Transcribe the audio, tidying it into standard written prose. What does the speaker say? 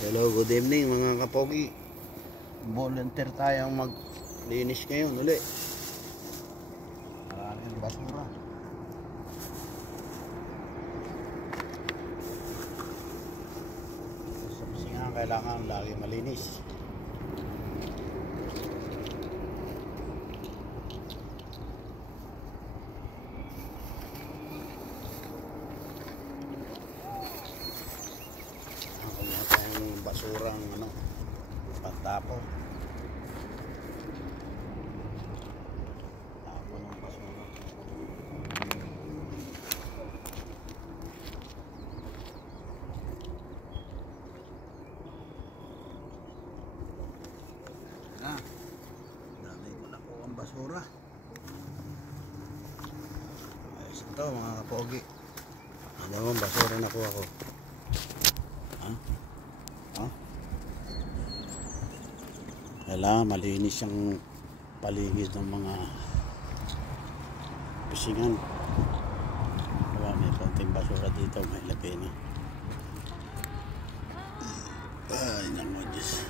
Hello, good evening mga kapogi. Volunteer tayong maglinis ngayon uli. Maraming basura. Kasi nga kailangan lagi malinis. Basurang pagtapon. Tapon ng basura. Dami ko na po ang basura. Ayos ito mga kapogi. Ano ang basura na kuha ko? Kailangan malinis ang paligid ng mga pusingan. May konting basura dito, may labi na. Ay, namo Diyos.